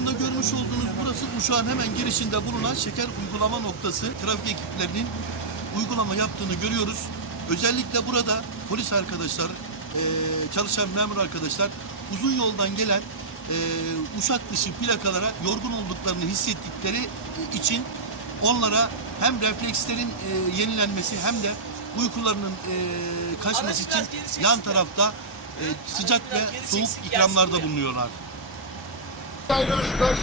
Arkamda görmüş olduğunuz burası Uşak'ın hemen girişinde bulunan şeker uygulama noktası. Trafik ekiplerinin uygulama yaptığını görüyoruz. Özellikle burada polis arkadaşlar, çalışan memur arkadaşlar uzun yoldan gelen Uşak dışı plakalara yorgun olduklarını hissettikleri e, için onlara hem reflekslerin yenilenmesi hem de uykularının kaçması için yan tarafta sıcak ve soğuk ikramlarda bulunuyorlar. Ayrılışlar,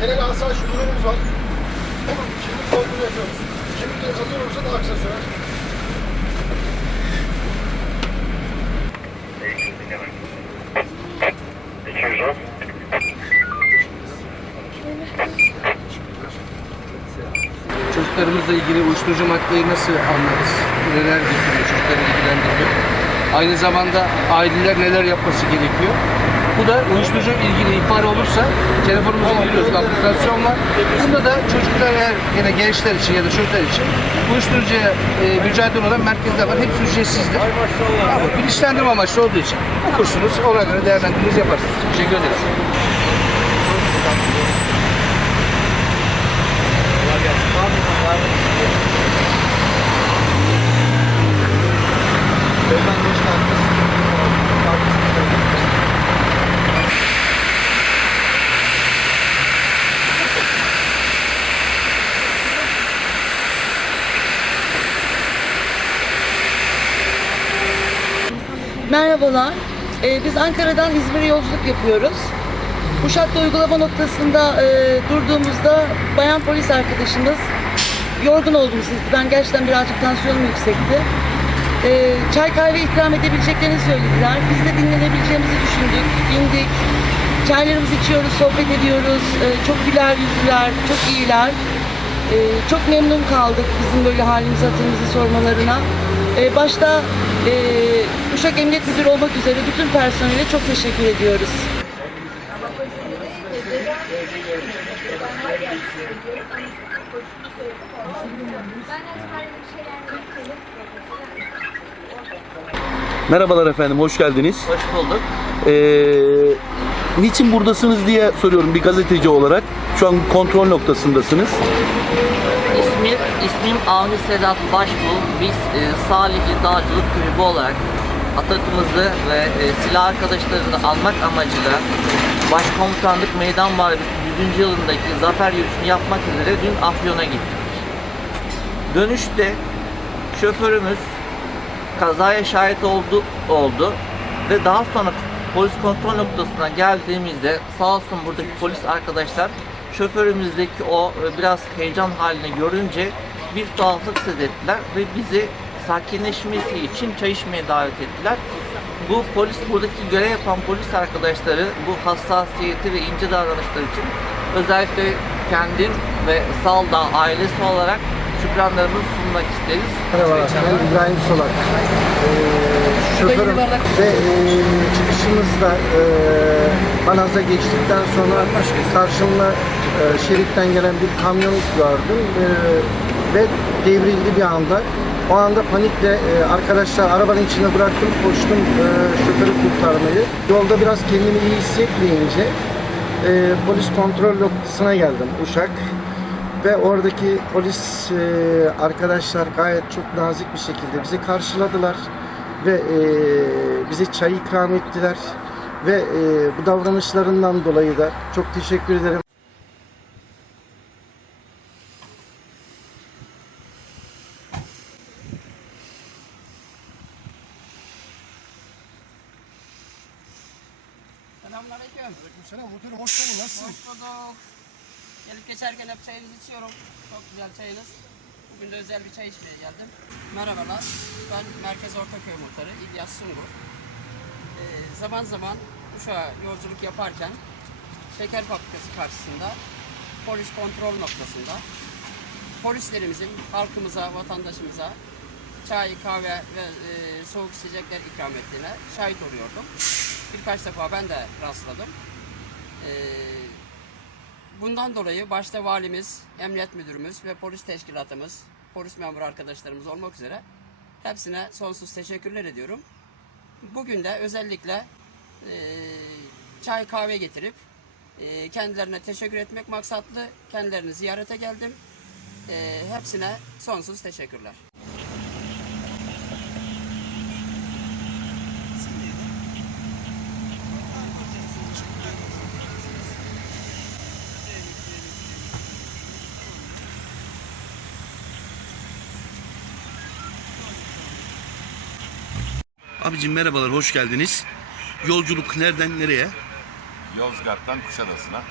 genel asayiş durumumuz var. Şimdi kontrol yapıyoruz. Olursa daha kısa sürer. Çocuklarımızla ilgili uyuşturucu maddeyi nasıl anlarız? Neler getiriyor çocukları ilgilendiriyor? Aynı zamanda aileler neler yapması gerekiyor? Bu da uyuşturucu ilgili ihbar olursa telefonumuza indiriyoruz. bir Aplikasyon var. Bunda da çocuklar eğer da gençler için ya da çocuklar için uyuşturucuya e, mücadele olan merkezler var. Hepsi ücretsizdir. Ama bilinçlendirme amaçlı olduğu için okursunuz. Ona göre değerlendirmenizi yaparsınız. Teşekkür ederiz. Merhabalar. Ee, biz Ankara'dan İzmir'e yolculuk yapıyoruz. Uşak'ta uygulama noktasında e, durduğumuzda bayan polis arkadaşımız yorgun olduğunu hissetti. Ben gerçekten birazcık tansiyonum yüksekti. Ee, çay kahve ikram edebileceklerini söylediler. Biz de dinlenebileceğimizi düşündük. İndik. Çaylarımızı içiyoruz, sohbet ediyoruz. Ee, çok güler yüzlüler, çok iyiler. Ee, çok memnun kaldık bizim böyle halimizi hatırımızı sormalarına. Ee, başta e, Uşak Emniyet Müdürü olmak üzere bütün personele çok teşekkür ediyoruz. Merhabalar efendim, hoş geldiniz. Hoş bulduk. Ee, niçin buradasınız diye soruyorum bir gazeteci olarak. Şu an kontrol noktasındasınız. İsmim, Avni Sedat Başbuğ. Biz e, Salihli Dağcılık Kulübü olarak Atatürk'ümüzü ve e, silah arkadaşlarını almak amacıyla Başkomutanlık Meydan Muharebesi 100. yılındaki zafer yürüyüşünü yapmak üzere dün Afyon'a gittik. Dönüşte şoförümüz kazaya şahit oldu, oldu ve daha sonra polis kontrol noktasına geldiğimizde sağ olsun buradaki polis arkadaşlar şoförümüzdeki o e, biraz heyecan halini görünce bir tuhaflık sezettiler ve bizi sakinleşmesi için çay içmeye davet ettiler. Bu polis buradaki görev yapan polis arkadaşları bu hassasiyeti ve ince davranışlar için özellikle kendim ve Salda ailesi olarak şükranlarımızı sunmak isteriz. Merhabalar, ben İbrahim Solak. Ee, şoförüm ve e, çıkışımızda e, Banaz'a geçtikten sonra karşımda e, şeritten gelen bir kamyon gördüm e, ve devrildi bir anda. O anda panikle e, arkadaşlar arabanın içine bıraktım, koştum e, şoförü kurtarmayı. Yolda biraz kendimi iyi hissetmeyince e, polis kontrol noktasına geldim Uşak ve oradaki polis e, arkadaşlar gayet çok nazik bir şekilde bizi karşıladılar ve e, bize çay ikram ettiler ve e, bu davranışlarından dolayı da çok teşekkür ederim. Selamünaleyküm. Selam muhterem hoş geldin nasılsın? Hoş bulduk. Gelip geçerken hep çayınızı içiyorum. Çok güzel çayınız. Bugün de özel bir çay içmeye geldim. Merhabalar. Ben Merkez Ortaköy Muhtarı İlyas Sungur. Ee, zaman zaman Uşak'a yolculuk yaparken şeker fabrikası karşısında polis kontrol noktasında polislerimizin halkımıza, vatandaşımıza çay, kahve ve e, soğuk içecekler ikram ettiğine şahit oluyordum. Birkaç defa ben de rastladım. Ee, bundan dolayı başta valimiz, emniyet müdürümüz ve polis teşkilatımız, polis memur arkadaşlarımız olmak üzere hepsine sonsuz teşekkürler ediyorum. Bugün de özellikle e, çay kahve getirip E, kendilerine teşekkür etmek maksatlı kendilerini ziyarete geldim. E, hepsine sonsuz teşekkürler. Abicim merhabalar, hoş geldiniz. Yolculuk nereden nereye? Yozgat'tan Kuşadası'na.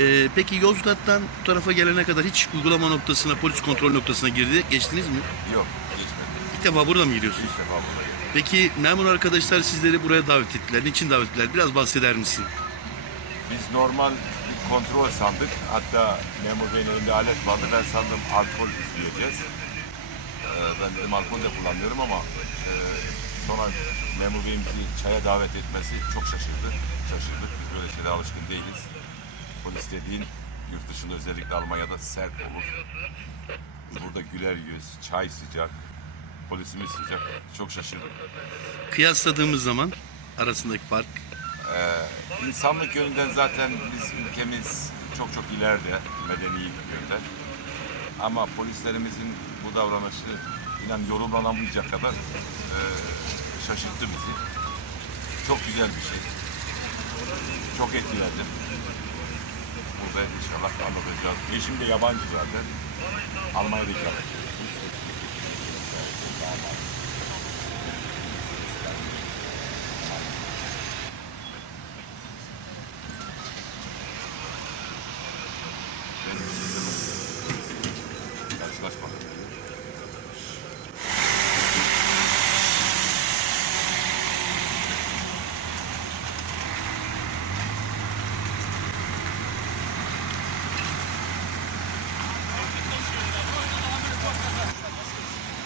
Ee, peki Yozgat'tan bu tarafa gelene kadar hiç uygulama noktasına, polis kontrol noktasına girdi, geçtiniz mi? Yok geçmedim. İlk defa burada mı giriyorsunuz? İlk defa buradayım. Peki memur arkadaşlar sizleri buraya davet ettiler. Niçin davet ettiler? Biraz bahseder misin? Biz normal bir kontrol sandık. Hatta memur beyin elinde alet vardı. Ben sandım alkol üfleyeceğiz. Ee, ben dedim alkol de kullanmıyorum ama e, sonra memur beyin bizi çaya davet etmesi çok şaşırdı. Şaşırdık. Biz böyle şeylere alışkın değiliz. Polis dediğin yurt dışında özellikle Almanya'da sert olur. Burada güler yüz, çay sıcak, polisimiz sıcak. Çok şaşırdık. Kıyasladığımız zaman arasındaki fark. İnsanlık yönünden zaten biz ülkemiz çok çok ileride, medeni yönde. Ama polislerimizin bu davranışı inan yorumlanamayacak kadar e, şaşırttı bizi. Çok güzel bir şey. Çok etkilendim. Burada inşallah anlatacağız. Eşim de yabancı zaten. Almanya'da ikamet.